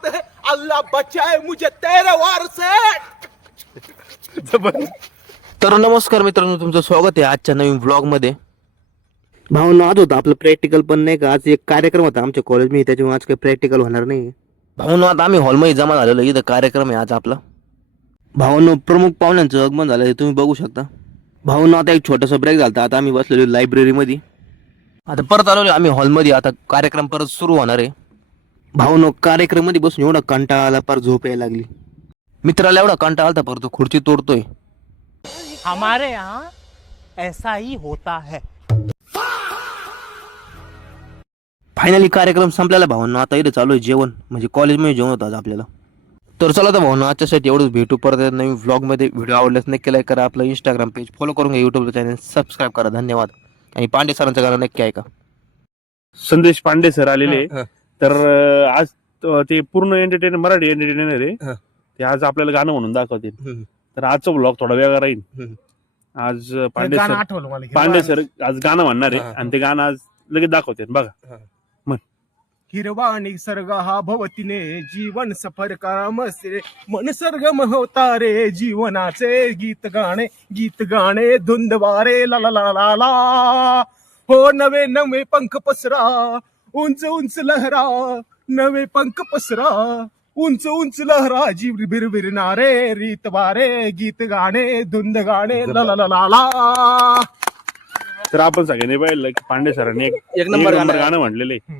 वक्त है, अल्लाह बचाए मुझे तेरे वार से। तर नमस्कार मित्रांनो, तुमचं स्वागत आहे आजच्या नवीन व्लॉग मध्ये. भावना आज होता आपलं प्रॅक्टिकल पण नाही का, आज एक कार्यक्रम होता आमच्या कॉलेजमध्ये, त्याच्यामुळे आज काही प्रॅक्टिकल होणार नाही. भाऊनो आता आम्ही हॉलमध्ये जमा झालेलो, इथं कार्यक्रम आहे आज आपला. भावना प्रमुख पाहुण्यांचं आगमन झालं हे तुम्ही बघू शकता. भावना आता एक छोटासा ब्रेक झाला, आता आम्ही बसलेलो लायब्ररीमध्ये. आता परत आलो आम्ही हॉलमध्ये, आता कार्यक्रम परत सुरू होणार आहे. भावना कार्यक्रम मध्ये बसून एवढा कंटाळा आला, पार झोप यायला लागली. मित्राला एवढा कंटाळा आलता परत तो खुर्ची तोडतोय. हमारे यहाँ ऐसा ही होता है. फायनली कार्यक्रम संपलेला भावना. आता इथे चालू आहे जेवण, म्हणजे कॉलेजमध्ये जेवण होतं आज आपल्याला. तर चला तर भाऊनो, आजच्यासाठी एवढंच. भेटू परत नवीन व्लॉग मध्ये. व्हिडिओ आवडल्यास नक्की लाईक करा, आपलं इंस्टाग्राम पेज फॉलो करून घ्या, युट्यूब चॅनल सबस्क्राईब करा. धन्यवाद. आणि पांडे सरांचं गाणं नक्की ऐका. संदेश पांडे सर आलेले. तर आज ते पूर्ण एंटरटेनर, मराठी एंटरटेनर आहे. ते आज आपल्याला गाणं म्हणून दाखवतील. तर आजचा ब्लॉग थोडा वेगळा राहील. आज पांडे सर आज गाणं म्हणणार आहे आणि ते गाणं आज लगेच दाखवते. बघा. हिरवा निसर्ग हा भवतीने जीवन सफर करा मस्ते, मन सर्गम होता रे जीवनाचे गीत गाणे धुंदवारे ला ला ला ला ला. हो नवे नवे पंख पसरा, उंच उंच लहरा, नवे पंख पसरा, उंच उंच लहरा, जीव बिरबिरणारे रीत वारे गीत गाणे धुंद गाणे ला ला ला ला ला. तर आपण सगळ्यांनी पाहिलं की पांडे सरांनी एक नंबर गाणं म्हणलेलं आहे.